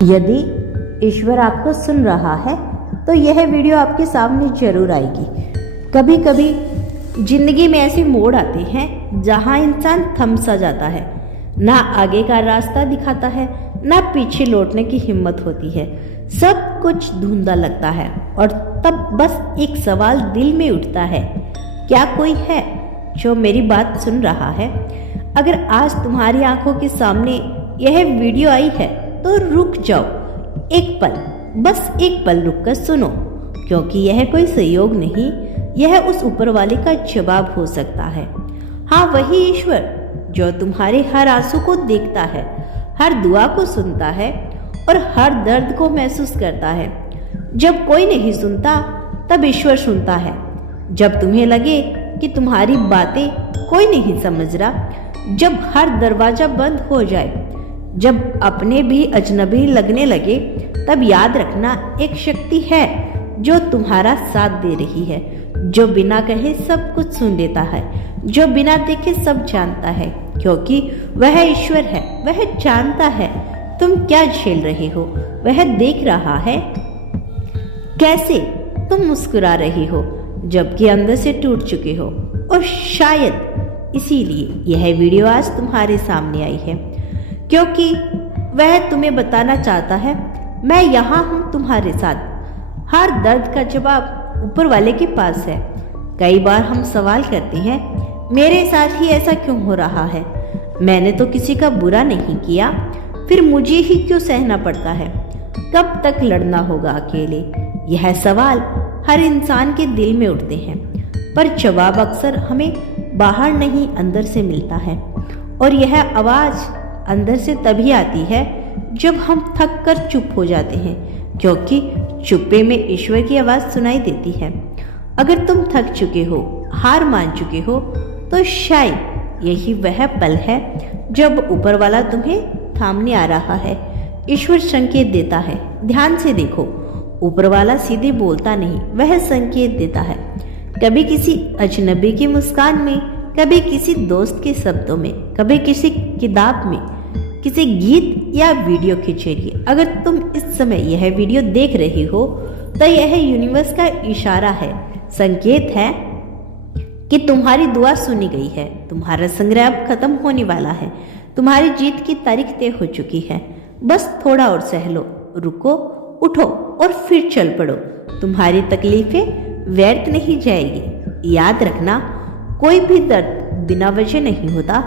यदि ईश्वर आपको सुन रहा है तो यह वीडियो आपके सामने जरूर आएगी। कभी कभी जिंदगी में ऐसे मोड़ आते हैं जहां इंसान थम सा जाता है, ना आगे का रास्ता दिखाता है, ना पीछे लौटने की हिम्मत होती है। सब कुछ धुंधला लगता है और तब बस एक सवाल दिल में उठता है, क्या कोई है जो मेरी बात सुन रहा है? अगर आज तुम्हारी आंखों के सामने यह वीडियो आई है तो रुक जाओ, एक पल, बस एक पल रुककर सुनो, क्योंकि यह कोई संयोग नहीं, यह उस ऊपर वाले का जवाब हो सकता है। हाँ, वही ईश्वर जो तुम्हारे हर आंसू को देखता है, हर दुआ को सुनता है और हर दर्द को महसूस करता है। जब कोई नहीं सुनता तब ईश्वर सुनता है। जब तुम्हें लगे कि तुम्हारी बातें कोई नहीं समझ रहा, जब हर दरवाजा बंद हो जाए, जब अपने भी अजनबी लगने लगे, तब याद रखना एक शक्ति है जो तुम्हारा साथ दे रही है, जो बिना कहे सब कुछ सुन लेता है, जो बिना देखे सब जानता है, क्योंकि वह ईश्वर है। वह जानता है तुम क्या झेल रहे हो, वह देख रहा है कैसे तुम मुस्कुरा रही हो जबकि अंदर से टूट चुके हो। और शायद इसीलिए यह वीडियो आज तुम्हारे सामने आई है, क्योंकि वह तुम्हें बताना चाहता है, मैं यहाँ हूँ तुम्हारे साथ। हर दर्द का जवाब ऊपर वाले के पास है। कई बार हम सवाल करते हैं, मेरे साथ ही ऐसा क्यों हो रहा है? मैंने तो किसी का बुरा नहीं किया, फिर मुझे ही क्यों सहना पड़ता है? कब तक लड़ना होगा अकेले? यह सवाल हर इंसान के दिल में उठते हैं, पर जवाब अक्सर हमें बाहर नहीं अंदर से मिलता है। और यह आवाज़ अंदर से तभी आती है जब हम थक कर चुप हो जाते हैं, क्योंकि चुप्पे में ईश्वर की आवाज़ सुनाई देती है। अगर तुम थक चुके हो, हार मान चुके हो, तो शायद यही वह पल है जब ऊपर वाला तुम्हें थामने आ रहा है। ईश्वर संकेत देता है, ध्यान से देखो। ऊपर वाला सीधे बोलता नहीं, वह संकेत देता है, कभी किसी अजनबी की मुस्कान में, कभी किसी दोस्त के शब्दों में, कभी किसी किताब में, किसी गीत या वीडियो के जरिए। अगर तुम इस समय यह वीडियो देख रही हो तो यह यूनिवर्स का इशारा है, संकेत है कि तुम्हारी दुआ सुनी गई है, तुम्हारा संग्रह अब खत्म होने वाला है, तुम्हारी जीत की तारीख तय हो चुकी है। बस थोड़ा और सह लो, रुको, उठो और फिर चल पड़ो। तुम्हारी तकलीफें व्यर्थ नहीं जाएगी। याद रखना, कोई भी दर्द बिना वजह नहीं होता।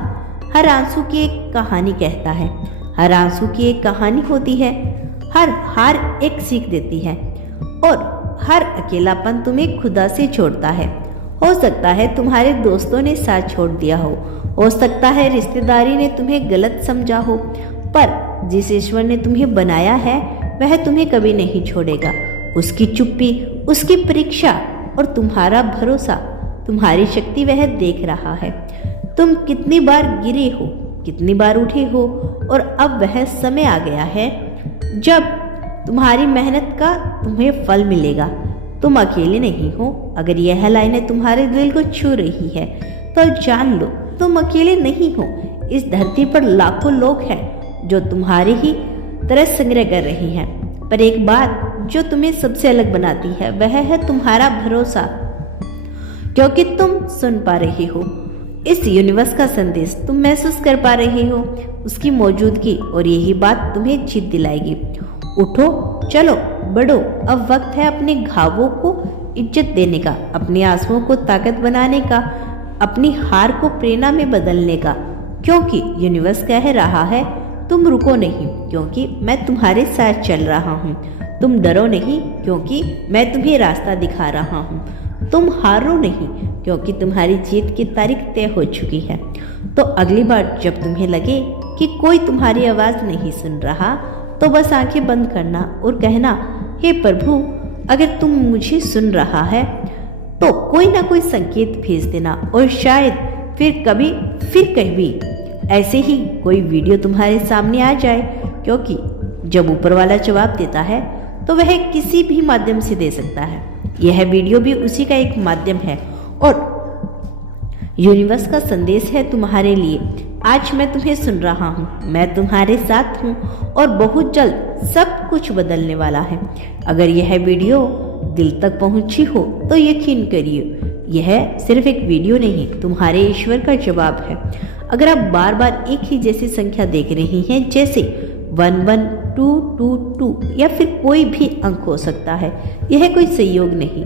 हर आंसू की एक कहानी कहता है, हर आंसू की एक कहानी होती है। हर हार एक सीख देती है और हर अकेलापन तुम्हें खुदा से जोड़ता है। हो सकता है तुम्हारे दोस्तों ने साथ छोड़ दिया हो सकता है रिश्तेदारी ने तुम्हें गलत समझा हो, पर जिस ईश्वर ने तुम्हें बनाया है वह तुम्हें कभी नहीं छोड़ेगा। उसकी चुप्पी, उसकी परीक्षा और तुम्हारा भरोसा, तुम्हारी शक्ति वह देख रहा है। तुम कितनी बार गिरे हो, कितनी बार उठे हो, और अब वह समय आ गया है जब तुम्हारी मेहनत का तुम्हें फल मिलेगा। तुम अकेले नहीं हो। अगर यह लाइनें तुम्हारे दिल को छू रही है तो जान लो, तुम अकेले नहीं हो। इस धरती पर लाखों लोग हैं जो तुम्हारे ही तरह संग्रह कर रहे हैं, पर एक बात जो तुम्हें सबसे अलग बनाती है वह है तुम्हारा भरोसा, क्योंकि तुम सुन पा रहे हो इस यूनिवर्स का संदेश, तुम महसूस कर पा रहे हो उसकी मौजूदगी, और यही बात तुम्हें जीत दिलाएगी। उठो, चलो, बढ़ो। अब वक्त है अपने घावों को इज्जत देने का, अपने आंसुओं को ताकत बनाने का, अपनी हार को प्रेरणा में बदलने का, क्योंकि यूनिवर्स कह रहा है, तुम रुको नहीं, क्योंकि मैं तुम्हारे साथ चल रहा हूँ। तुम डरो नहीं, क्योंकि मैं तुम्हें रास्ता दिखा रहा हूँ। तुम हारो नहीं, क्योंकि तुम्हारी जीत की तारीख तय हो चुकी है। तो अगली बार जब तुम्हें लगे कि कोई तुम्हारी आवाज़ नहीं सुन रहा, तो बस आंखें बंद करना और कहना, हे प्रभु, अगर तुम मुझे सुन रहा है तो कोई ना कोई संकेत भेज देना, और शायद फिर कभी ऐसे ही कोई वीडियो तुम्हारे सामने आ जाए, क्योंकि जब ऊपर वाला जवाब देता है तो वह किसी भी माध्यम से दे सकता है। यह वीडियो भी उसी का एक माध्यम है और यूनिवर्स का संदेश है तुम्हारे लिए आज मैं तुम्हें सुन रहा हूँ, मैं तुम्हारे साथ हूँ और बहुत जल्द सब कुछ बदलने वाला है। अगर यह वीडियो दिल तक पहुँची हो तो यकीन करिए, यह सिर्फ एक वीडियो नहीं, तुम्हारे ईश्वर का जवाब है। अगर आप बार बार एक ही जैसी संख्या देख रही हैं, जैसे 11222 या फिर कोई भी अंक हो सकता है, यह कोई संयोग नहीं।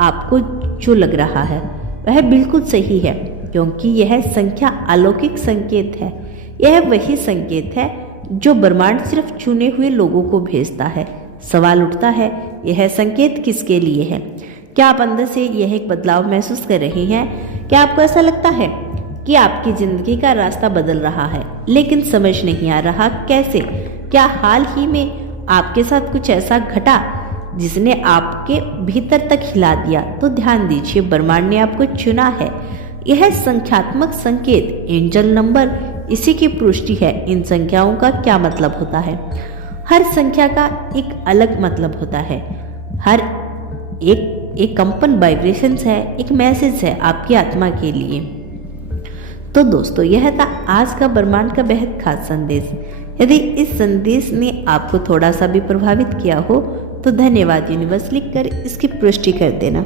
आपको जो लग रहा है वह बिल्कुल सही है, क्योंकि यह संख्या अलौकिक संकेत है। यह वही संकेत है जो ब्रह्मांड सिर्फ चुने हुए लोगों को भेजता है। सवाल उठता है, यह संकेत किसके लिए है? क्या आप अंदर से यह एक बदलाव महसूस कर रही हैं? क्या आपको ऐसा लगता है कि आपकी जिंदगी का रास्ता बदल रहा है, लेकिन समझ नहीं आ रहा कैसे? क्या हाल ही में आपके साथ कुछ ऐसा घटा जिसने आपके भीतर तक हिला दिया? तो ध्यान दीजिए, ब्रह्मांड ने आपको चुना है। यह संख्यात्मक संकेत, एंजल नंबर, इसी की पुष्टि है। इन संख्याओं का क्या मतलब होता है? हर संख्या का एक अलग मतलब होता है। हर एक कंपन वाइब्रेशंस है, एक मैसेज है आपकी आत्मा के लिए। तो दोस्तों, यह था आज का ब्रह्मांड का बेहद खास संदेश। यदि इस संदेश ने आपको थोड़ा सा भी प्रभावित किया हो तो धन्यवाद यूनिवर्स लिखकर इसकी पुष्टि कर देना।